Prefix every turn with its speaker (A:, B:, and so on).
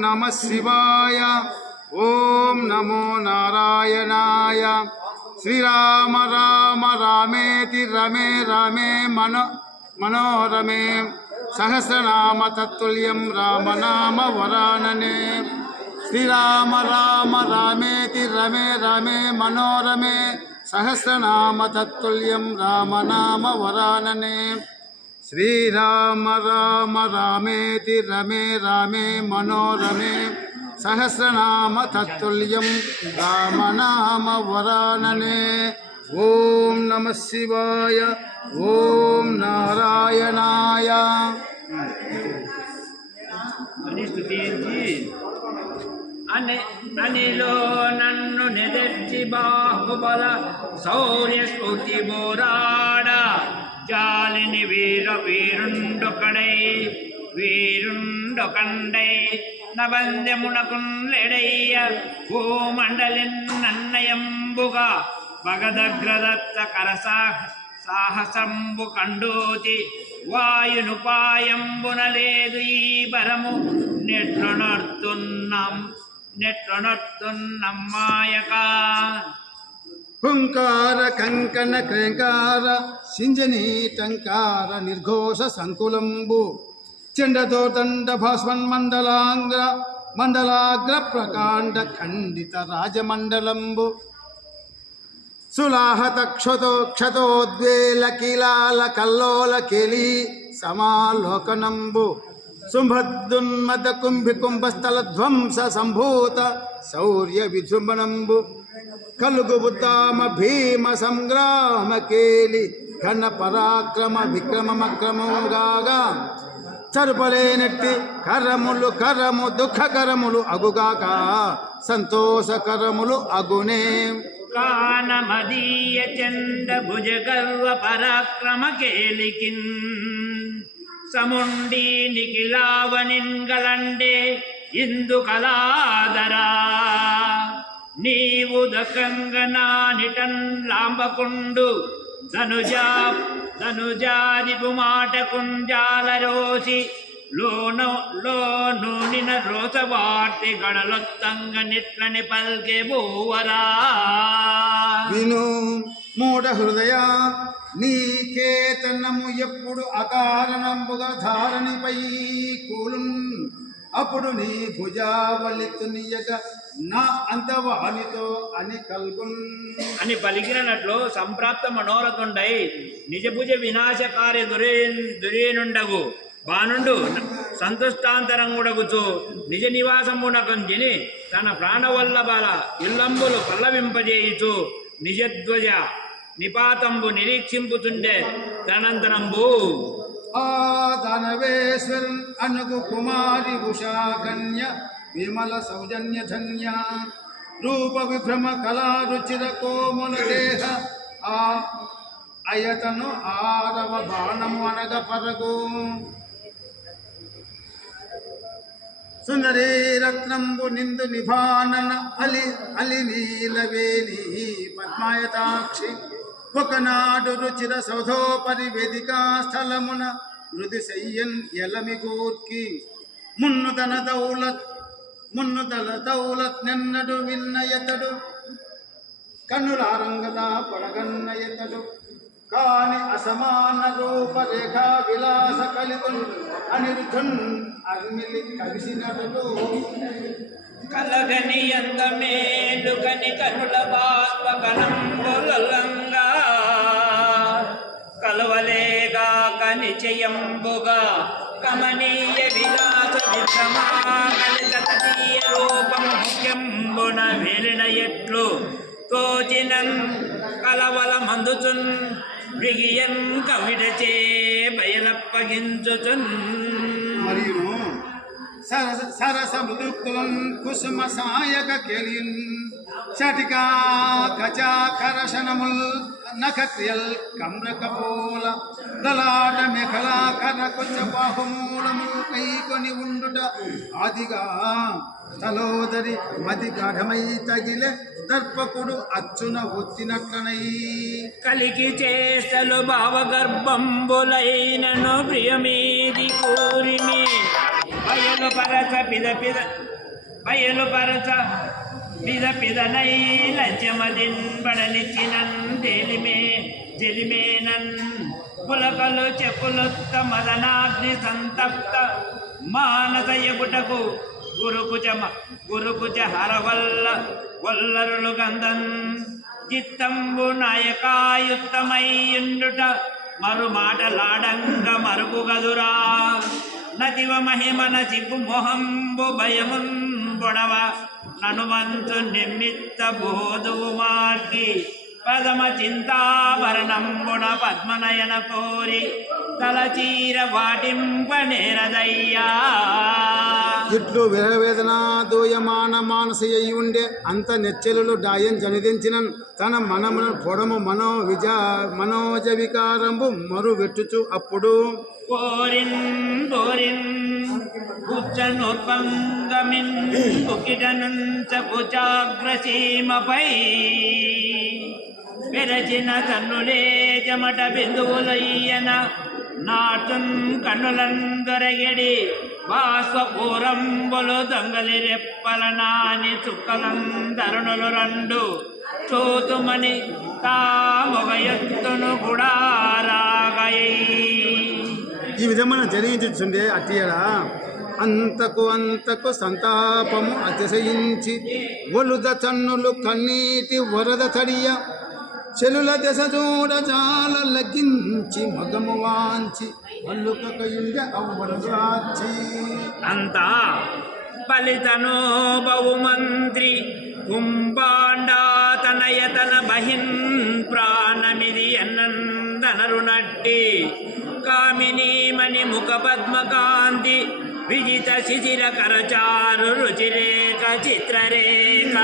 A: నమ శివాయ. ఓం నమో నారాయణాయ. శ్రీరామ రామ రామేతి రమే రమే మనో మనోరమే. సహస్రనామ తత్తుల్యం రామనామ వరాననే. శ్రీరామ రామ రామేతి రమే రమే మనోరమే. సహస్రనామ తత్తుల్యం రామనామ వరాననే. శ్రీరామ రామ రామేతి రమే రామే మనోరమే సహస్రనామ తత్తుల్యం రామనామ వరాననే. ఓం నమ శివాయ ఓం నారాయణాయ.
B: అనిలో నన్ను నెదర్చి బాహుబల శౌర్య స్ఫూర్తి బోరాడ జాలిని వీర వీరుండొకడై వీరుండొకండై నబంద్యమునకుండెడయ్య ఓ మండలిన్ నన్నయంబుగా భగదగ్రదత్త కరసాహ సాహసంబు కండోతి వాయునుపాయంబున లేదు ఈ బరము నెట్లనర్తున్నాం నెట్లనర్తున్నాం మాయక
A: హుంకార కంకణ క్రేంకార సింజనీ టంకార నిర్ఘోష సంకులంబు చెండతో దండ భాస్వన్మండలాంగ్ర మండలాగ్ర ప్రకాండ ఖండిత రాజమండలంబు. సులాహత క్షతో క్షతోద్వేల కిలాల కల్లోల కెలి సమాలోకనంబు. శుంభద్దున్మద కుంభి కుంభస్థల ధ్వంస సంభూత శౌర్య విజృంభణంబు. కలుగుబుతామ భీమ సంగ్రామ కేలి ఘన పరాక్రమ విక్రమమక్రమముగాగా చరుపలేనట్టి కరములు కరము దుఃఖకరములు అగుగాక. సంతోషకరములు అగునే.
B: కానమదీయ చంద భుజ గర్వ పరాక్రమ కేలికిన్. సముండి నిఖిలావనిన్గలండే ఇందు కళాదరా నీవు దకంగనానిటన్ లాంబకుండు ధనుజా ధనుజాదిపు మాట కుంజాలరోసి లోన లోను నిన రోసవార్తి గడలొత్తంగ నిట్లని పల్కె భూవరా.
A: విను మూఢ హృదయ నీకేతనము ఎప్పుడు అకారణంబుగా ధారణిపై కూలున్. అప్పుడు నీ భుజావలితునియగ నా అంతవానితో అని కల్గున్.
B: అని పలికినట్లు సంప్రాప్త మనోరథుండై నిజభుజ వినాశకార్య దురే దురేనుండగు. బానుండు సంతుష్టాంతరంగుడగుచు. నిజ నివాసమునకంజిని తన ప్రాణవల్లబాల ఇల్లంబులు పల్లవింపజేయుచు. నిజధ్వజ నిపాతంబు నిరీక్షింపుతుండే తనంతరంబు
A: ఆ దానవేశ్వరన్ అనుగు కుమారి ఉషాకన్య విమల సౌజన్య ధన్య రూప విభ్రమ కళా రుచిర కోమల దేహ ఆ అయతను ఆరవ బాణము అనగ పరగు సుందరీ రత్నంబు నిందు నిభానన అలి అలి నీలవేణి పద్మాయతాక్షి ఒకనాడు రుచిర సౌధోపరి వేదికా స్థలమున మృది శయ్యన్ ఎలమి గూర్కి మున్ను దౌలత్ మున్ను తల దౌలత్ నిన్నడు విన్నయతడు. కన్నులారంగద పొడగన్నయతడు. కాని అసమాన రూప రేఖా విలాస కలితున్ అనిరుధున్ అర్మిలి కలిసినడు
B: కలగని ఎంత మేలుకని కనుల బాష్ప కలంబులంగా కలవలేగా కని కనిచయంబుగా కమనీయ విలా విక్రమా తదీయ రూపం ముఖ్యంబున వెలిన ఎట్లు తోచినన్ కలవల మందుచున్ విగియన్ కవిడచే బయలప్పగించుచున్.
A: మరియు సరస సరస కుసుమ సాయక కెలియన్ చటికా కచా కరశనముల్ నఖక్రియల్ కమ్రకపోల దలాట మెఖలా కనకొచ్చ బాహుమూలములు కైకొని ఉండుట ఆదిగా తలోదరి మది గఢమై తగిలే దర్పకుడు అచ్చున ఒత్తినట్లనై.
B: కలికి చేస్తలు భావగర్భంబులైనను ప్రియమీది కూరిమి. బయలు పరచ పిద పిద బయలు పరచ పిద పిదనై లజ్జమదిన్ బడలిచ్చినన్ తేలిమే జలిమేనన్ పులకలు చెప్పులొత్త మదనాగ్ని సంతప్త మానసయ్యగుటకు ఎగుటకు గురుకుచ గురుకుచ హరవల్ల వల్లరులు గంధన్ చిత్తంబు నాయకాయుత్తమయ్యుండుట మరు మాటలాడంగ మరుగు నదివ మహిమన చిప్పు మొహంబు భయమున్ బొడవ. ననుమంతు నిమిత్త బోధువు మార్గి పదమ చింతాభరణంబున పద్మనయన కోరి తలచీర వాటింపనేరదయ్యా
A: ఇట్లు విరవేదన దూయమాన మానసయ్యి ఉండే అంత నెచ్చెలు డాయం జనిదించిన తన మనమున పొడము మనో విజ మనోజ వికారంబు మరువెట్టుచు అప్పుడు
B: కోరిన్ కోరిన్ కుచ్చనోత్పంగమిన్ కుకిటనంత కుచాగ్రసీమపై పెరచిన కన్నులే చెమట బిందువులయ్యన నాటున్ కన్నులందొరగడి బాస్వపూరంబులు దొంగలి రెప్పల నాని చుక్కలందరుణులు రెండు చూతుమని తామొగ ఎత్తును కూడా
A: ఈ విధమైన జరిగించుండే అట్టియడా అంతకు అంతకు సంతాపము అతిశయించి ఒలుద చన్నులు కన్నీటి వరద తడియ చెలుల దశ చూడ జాల లగ్గించి మగము వాంచి అల్లుకయుండె అవ్వరదాచి
B: అంతా ఫలితను బహుమంత్రి కుంభాండా తనయతన బహిన్ ప్రా ఎన్నందనరునట్టి కామినీమణి ముఖ పద్మకాంతి విజిత శిథిర కరచారు రుచిరేఖ చిత్రరేఖ.